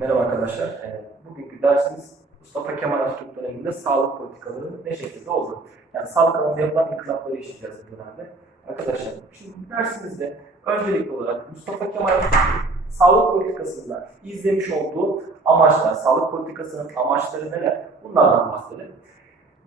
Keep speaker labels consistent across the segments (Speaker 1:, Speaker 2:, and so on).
Speaker 1: Merhaba arkadaşlar. Ee, Bugünkü dersimiz Mustafa Kemal Atatürk döneminde sağlık politikaları ne şekilde oldu? Yani sağlık alanında yapılan inkılapları işleyeceğiz bu dönemde. Arkadaşlar, şimdi bu dersimizde öncelikli olarak Mustafa Kemal Atatürk sağlık politikasında izlemiş olduğu amaçlar, sağlık politikasının amaçları neler? Bunlardan bahsedelim.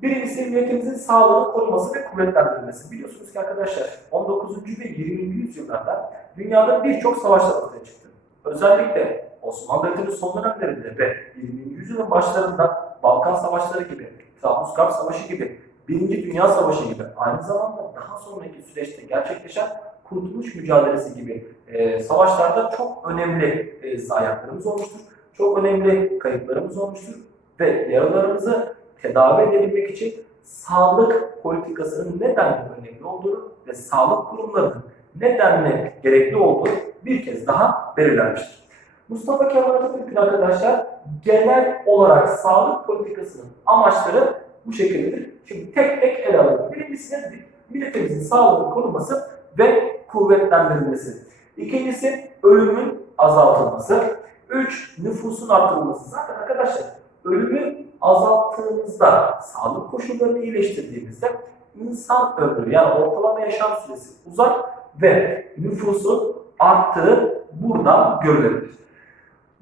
Speaker 1: Birincisi milletimizin sağlığını koruması ve kuvvetlendirilmesi. Biliyorsunuz ki arkadaşlar 19. ve 20. yüzyıllarda dünyada birçok savaşlar ortaya çıktı. Özellikle Osmanlı Devleti'nin son dönemlerinde ve 20. yüzyılın başlarında Balkan Savaşları gibi, Trablusgarp Savaşı gibi, Birinci Dünya Savaşı gibi, aynı zamanda daha sonraki süreçte gerçekleşen Kurtuluş Mücadelesi gibi e, savaşlarda çok önemli e, zayiatlarımız olmuştur. Çok önemli kayıplarımız olmuştur. Ve yaralarımızı tedavi edebilmek için sağlık politikasının neden önemli olduğunu ve sağlık kurumlarının nedenle gerekli olduğu bir kez daha belirlenmiştir. Mustafa Kemal Atatürk'ün arkadaşlar genel olarak sağlık politikasının amaçları bu şekildedir. Şimdi tek tek ele alalım. Birincisi ne dedik? Milletimizin sağlığını koruması ve kuvvetlendirilmesi. İkincisi ölümün azaltılması. Üç, nüfusun artırılması. Zaten arkadaşlar ölümü azalttığımızda, sağlık koşullarını iyileştirdiğimizde insan ömrü yani ortalama yaşam süresi uzar ve nüfusun arttığı buradan görülebilir.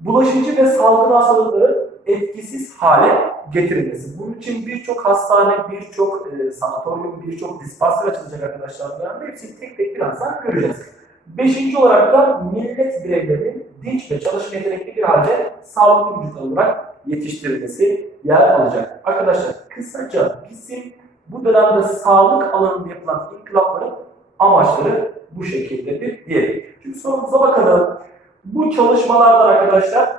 Speaker 1: Bulaşıcı ve salgın hastalıkların etkisiz hale getirilmesi. Bunun için birçok hastane, birçok e, sanatoryum, birçok dispanser açılacak arkadaşlar. dönemde. Hepsini tek tek birazdan göreceğiz. Beşinci olarak da millet bireylerinin dinç ve çalışma yetenekli bir halde sağlıklı vücut olarak yetiştirilmesi yer alacak. Arkadaşlar kısaca bizim bu dönemde sağlık alanında yapılan inkılapların amaçları bu şekildedir diyelim. Şimdi sorumuza bakalım. Bu çalışmalardan arkadaşlar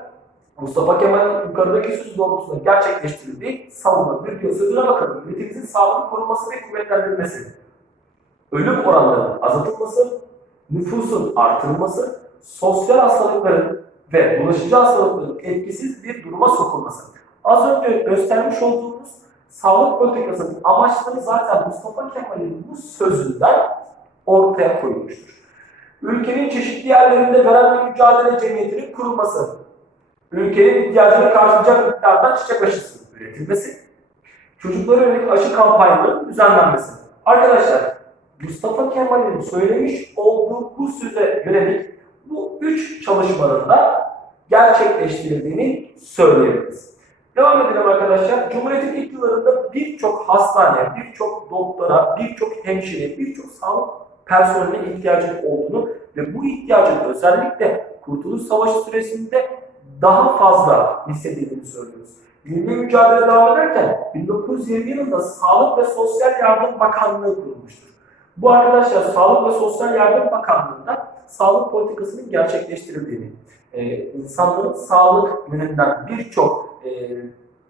Speaker 1: Mustafa Kemal'in yukarıdaki söz doğrultusunda gerçekleştirildiği savunma diyor. Sözüne bakalım. Milletimizin sağlığını korunması ve kuvvetlendirilmesi. Ölüm oranlarının azaltılması, nüfusun artırılması, sosyal hastalıkların ve bulaşıcı hastalıkların etkisiz bir duruma sokulması. Az önce göstermiş olduğumuz sağlık politikasının amaçları zaten Mustafa Kemal'in bu sözünden ortaya koyulmuştur. Ülkenin çeşitli yerlerinde veren mücadele cemiyetinin kurulması, ülkenin ihtiyacını karşılayacak miktarda çiçek aşısı üretilmesi, çocuklara yönelik aşı kampanyalarının düzenlenmesi. Arkadaşlar, Mustafa Kemal'in söylemiş olduğu bu söze yönelik bu üç çalışmanın da gerçekleştirildiğini söyleyebiliriz. Devam edelim arkadaşlar. Cumhuriyet'in ilk yıllarında birçok hastane, birçok doktora, birçok hemşire, birçok sağlık personeline ihtiyacının olduğunu ve bu ihtiyacın özellikle Kurtuluş Savaşı süresinde daha fazla hissedildiğini söylüyoruz. Milli mücadele devam ederken 1920 yılında Sağlık ve Sosyal Yardım Bakanlığı kurulmuştur. Bu arkadaşlar Sağlık ve Sosyal Yardım Bakanlığı'nda sağlık politikasının gerçekleştirildiğini, e, insanların sağlık yönünden birçok e,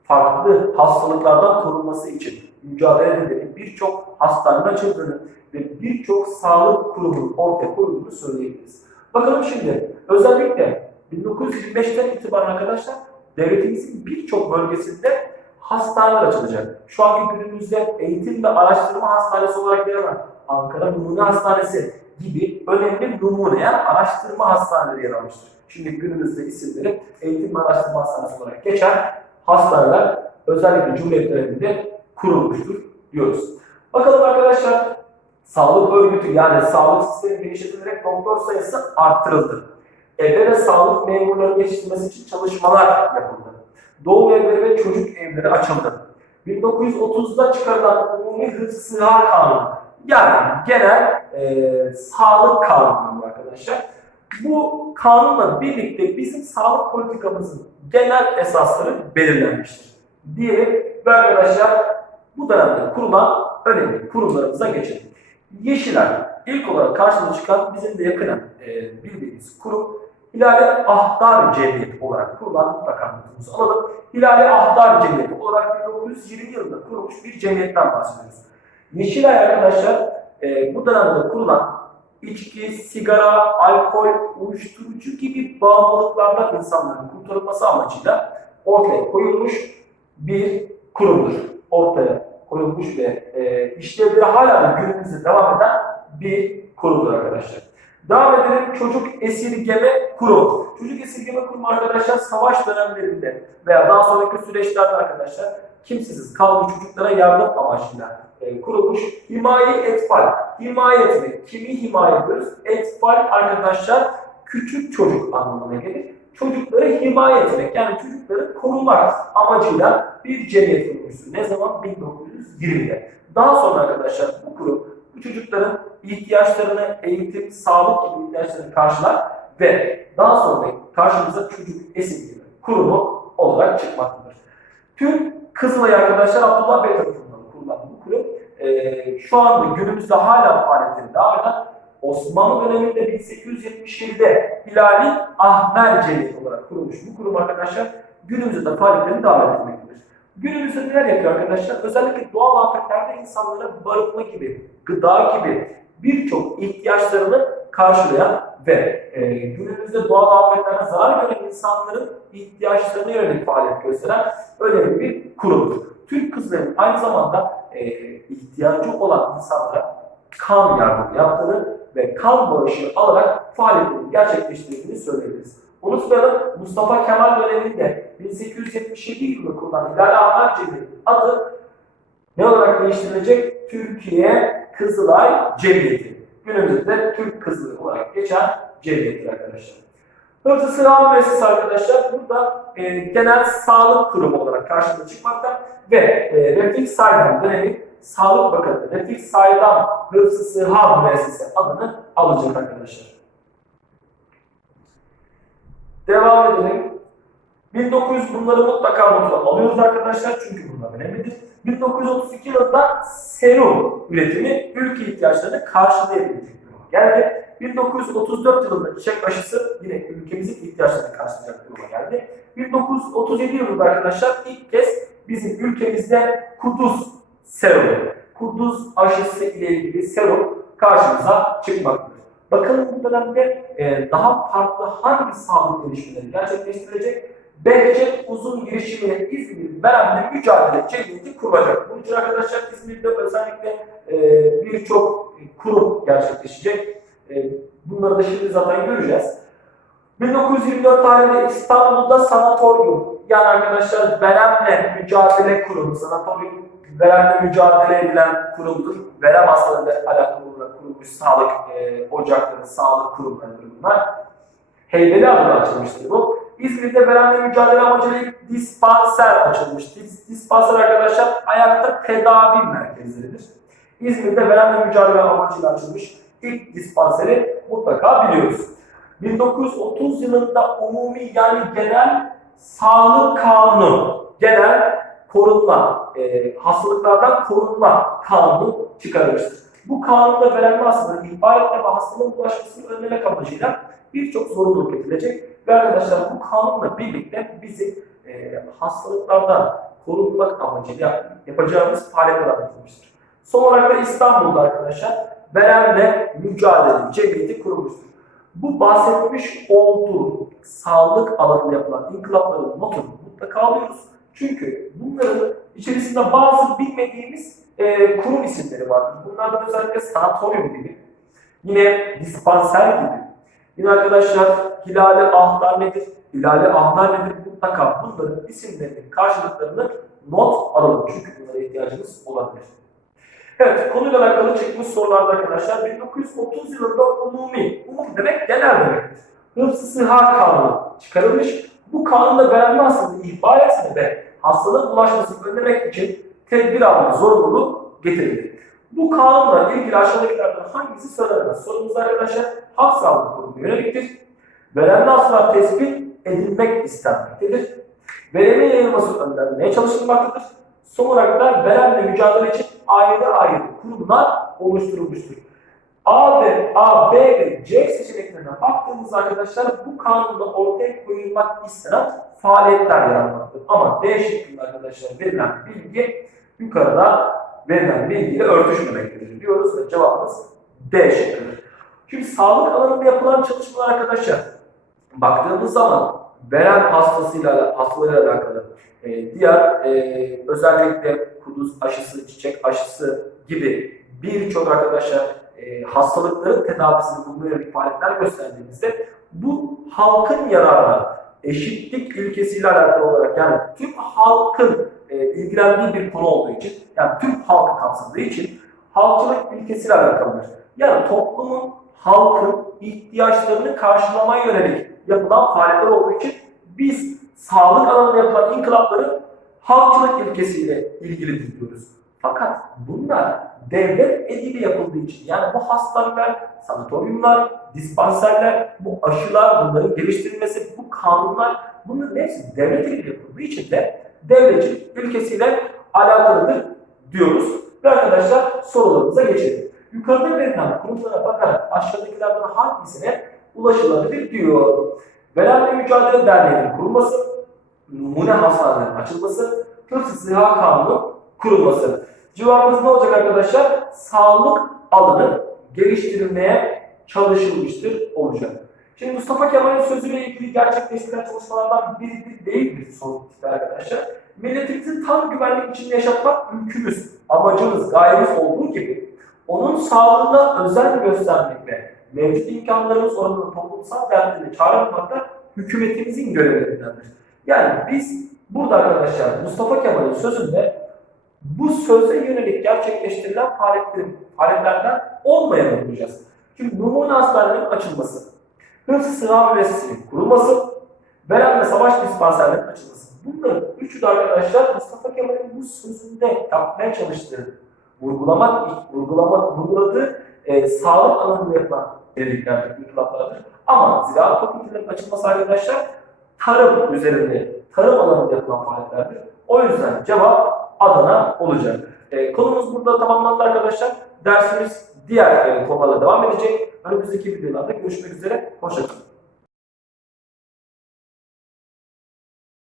Speaker 1: farklı hastalıklardan korunması için mücadele edildiğini, birçok hastanenin açıldığını ve birçok sağlık kurumunun ortaya koyulduğunu söyleyebiliriz. Bakalım şimdi özellikle 1925'ten itibaren arkadaşlar devletimizin birçok bölgesinde hastaneler açılacak. Şu anki günümüzde eğitim ve araştırma hastanesi olarak verilen Ankara Numune Hastanesi gibi önemli numune yani araştırma hastaneleri yer almıştır. Şimdi günümüzde isimleri eğitim ve araştırma hastanesi olarak geçen hastaneler özellikle Cumhuriyet döneminde kurulmuştur diyoruz. Bakalım arkadaşlar sağlık örgütü yani sağlık sistemi genişletilerek doktor sayısı arttırıldı. Ebe ve sağlık memurlarının yetiştirilmesi için çalışmalar yapıldı. Doğum evleri ve çocuk evleri açıldı. 1930'da çıkarılan Umumi Sıha Kanunu yani genel e, sağlık kanunu arkadaşlar. Bu kanunla birlikte bizim sağlık politikamızın genel esasları belirlenmiştir. Diyelim ve arkadaşlar bu dönemde kurulan önemli kurumlarımıza geçelim. Yeşilay ilk olarak karşımıza çıkan bizim de yakından e, bildiğimiz kurum Hilali Ahdar Cemiyeti olarak kurulan mutlaka notumuzu alalım. Hilali Ahdar Cemiyeti olarak 1920 yılında kurulmuş bir cemiyetten bahsediyoruz. Yeşilay arkadaşlar e, bu dönemde kurulan içki, sigara, alkol, uyuşturucu gibi bağımlılıklardan insanların kurtarılması amacıyla ortaya koyulmuş bir kurumdur. Ortaya koyulmuş ve e, işlevleri hala da günümüzde devam eden bir kurumdur arkadaşlar. Devam edelim çocuk esirgeme kurumu. Çocuk esirgeme kurumu arkadaşlar savaş dönemlerinde veya daha sonraki süreçlerde arkadaşlar kimsesiz kalmış çocuklara yardım amaçlı e, kurulmuş himaye etfal. Himaye etmek. Kimi himaye ediyoruz? Etfal arkadaşlar küçük çocuk anlamına gelir. Çocukları himaye etmek yani çocukları korumak amacıyla bir cemiyet kurulmuştur. Ne zaman? 1920'de. Daha sonra arkadaşlar bu kurum bu çocukların ihtiyaçlarını, eğitim, sağlık gibi ihtiyaçlarını karşılar ve daha sonra karşımıza çocuk esirgeme kurumu olarak çıkmaktadır. Türk Kızılay arkadaşlar Abdullah Bey tarafından kurulan bu kurum e, şu anda günümüzde hala faaliyetleri devam eden Osmanlı döneminde 1877'de Hilali Ahmer Cemiyeti olarak kurulmuş bu kurum arkadaşlar günümüzde de faaliyetlerini devam etmektedir. Günümüzde neler yapıyor arkadaşlar? Özellikle doğal afetlerde insanlara barınma gibi, gıda gibi birçok ihtiyaçlarını karşılayan ve e, günümüzde doğal afetlerde zarar gören insanların ihtiyaçlarına yönelik faaliyet gösteren önemli bir kurumdur. Türk Kızılay'ın aynı zamanda e, ihtiyacı olan insanlara kan yardımı yaptığını ve kan bağışı alarak faaliyetlerini gerçekleştirdiğini söyleyebiliriz. Unutmayalım Mustafa Kemal döneminde 1877 yılında kurulan Hilal Ahmet adı ne olarak değiştirilecek? Türkiye Kızılay Cemiyeti. Günümüzde de Türk Kızılayı olarak geçen cemiyettir arkadaşlar. Hıfzı Sınav Müessesi arkadaşlar burada e, genel sağlık kurumu olarak karşımıza çıkmakta ve e, Refik Saydam dönemi Sağlık Bakanı Refik Saydam Hıfzı Sıha Müessesi adını alacak arkadaşlar. Devam edelim. 1900 bunları mutlaka notuna alıyoruz arkadaşlar çünkü bunlar önemlidir. 1932 yılında serum üretimi ülke ihtiyaçlarını karşılayabilecek duruma geldi. 1934 yılında çiçek aşısı yine ülkemizin ihtiyaçlarını karşılayacak duruma geldi. 1937 yılında arkadaşlar ilk kez bizim ülkemizde kuduz serumu, kuduz aşısı ile ilgili serum karşımıza çıkmaktadır. Bakın bu dönemde e, daha farklı hangi sağlık gelişmeleri gerçekleştirilecek? Behçet Uzun girişimiyle İzmir Beren'le mücadele cemiyeti kurulacak. Bunun için arkadaşlar İzmir'de özellikle e, birçok kurum gerçekleşecek. E, bunları da şimdi zaten göreceğiz. 1924 tarihinde İstanbul'da sanatoryum yani arkadaşlar Beren'le mücadele kurumu, sanatoryum Verenle mücadele edilen kurumdur. Verem hastalarıyla alakalı olarak kurulmuş sağlık e, ocakları, sağlık kurumlarıdır bunlar. Heybeli adına açılmıştır bu. İzmir'de verenle mücadele amacıyla dispanser açılmış. Dis, dispanser arkadaşlar ayakta tedavi merkezleridir. İzmir'de verenle mücadele amacıyla açılmış ilk dispanseri mutlaka biliyoruz. 1930 yılında umumi yani genel sağlık kanunu, genel korunma, e, hastalıklardan korunma kanunu çıkarılmıştır. Bu kanunda verenli hastalığı ihbar etme ve hastalığın bulaşmasını önlemek amacıyla birçok zorunluluk getirilecek. Ve arkadaşlar bu kanunla birlikte bizi e, hastalıklardan korunmak amacıyla yapacağımız faaliyetler anlatılmıştır. Son olarak da İstanbul'da arkadaşlar verenle mücadele cemiyeti kurulmuştur. Bu bahsetmiş olduğu sağlık alanında yapılan inkılapların notunu mutlaka alıyoruz. Çünkü bunların içerisinde bazı bilmediğimiz e, kurum isimleri vardır. Bunlardan özellikle sanatoryum gibi, yine dispanser gibi. Yine arkadaşlar Hilali Ahtar nedir? Hilali Ahtar nedir? Mutlaka bunların isimlerinin karşılıklarını not alalım. Çünkü bunlara ihtiyacımız olabilir. Evet, konuyla alakalı çıkmış sorularda arkadaşlar 1930 yılında umumi, umum demek genel demektir. Hıfzı Sıha Kanunu çıkarılmış. Bu kanunda verenli hastalığı ihbar etme ve hastalığın bulaşmasını önlemek için tedbir alma zorunluluğu getirildi. Bu kanunla ilgili aşağıdakilerden hangisi söylenemez? Sorumuz arkadaşlar halk sağlığı kurumuna yöneliktir. Verenli hastalar tespit edilmek istenmektedir. Veremin yayılması önlenmeye çalışılmaktadır. Son olarak da verenle mücadele için ayrı ayrı kurumlar oluşturulmuştur. A ve A, B ve C seçeneklerine baktığımız arkadaşlar bu kanunda ortaya koyulmak istenen faaliyetler yaratmaktadır. Ama D şeklinde arkadaşlar verilen bilgi yukarıda verilen bilgiyle örtüşmemektedir diyoruz ve cevabımız D şıkkıdır. Şimdi sağlık alanında yapılan çalışmalar arkadaşlar baktığımız zaman veren hastasıyla hastalarıyla alakalı e, diğer e, özellikle kuduz aşısı, çiçek aşısı gibi birçok arkadaşlar e, hastalıkların tedavisini bulmaya yönelik faaliyetler gösterdiğimizde bu halkın yararına eşitlik ilkesiyle alakalı olarak yani tüm halkın e, ilgilendiği bir konu olduğu için yani tüm halkı kapsadığı için halkçılık ilkesiyle alakalıdır. Yani toplumun, halkın ihtiyaçlarını karşılamaya yönelik yapılan faaliyetler olduğu için biz sağlık alanında yapılan inkılapları halkçılık ilkesiyle ilgili diyoruz. Fakat bunlar devlet eliyle yapıldığı için yani bu hastaneler, sanatoryumlar, dispanserler, bu aşılar, bunların geliştirilmesi, bu kanunlar bunların hepsi devlet eliyle yapıldığı için de devletçilik ülkesiyle alakalıdır diyoruz. Ve arkadaşlar sorularımıza geçelim. Yukarıda verilen kurumlara bakarak aşağıdakilerden hangisine ulaşılabilir diyor. Velayet Mücadele Derneği'nin kurulması, numune hastanelerin açılması, hıfzı sıha kanunu kurulması. Cevabımız ne olacak arkadaşlar? Sağlık alanı geliştirilmeye çalışılmıştır olacak. Şimdi Mustafa Kemal'in sözüyle ilgili gerçekleştirilen çalışmalardan biri değil sorun tipi arkadaşlar. Milletimizin tam güvenlik içinde yaşatmak ülkümüz, amacımız, gayemiz olduğu gibi onun sağlığına özen göstermek ve mevcut imkanlarımız oranında toplumsal derdini çağrılmak da hükümetimizin görevlerindendir. Yani biz burada arkadaşlar Mustafa Kemal'in sözünde bu söze yönelik gerçekleştirilen faaliyetlerin, faaliyetlerden olmayan olacağız. Çünkü numune hastanelerinin açılması, hıfzı sınav müessesinin kurulması, veren ve savaş dispanserlerinin açılması. Bunların üçü de arkadaşlar Mustafa Kemal'in bu sözünde yapmaya çalıştığı, vurgulamak, vurgulamak, vurguladığı e, sağlık alanında yapılan yeniliklerdir, inkılaplardır. Ama ziraat fakültelerinin açılması arkadaşlar tarım üzerinde, tarım alanında yapılan faaliyetlerdir. O yüzden cevap Adana olacak. E, konumuz burada tamamlandı arkadaşlar. Dersimiz diğer e, konularla devam edecek. Önümüzdeki videolarda görüşmek üzere. Hoşçakalın.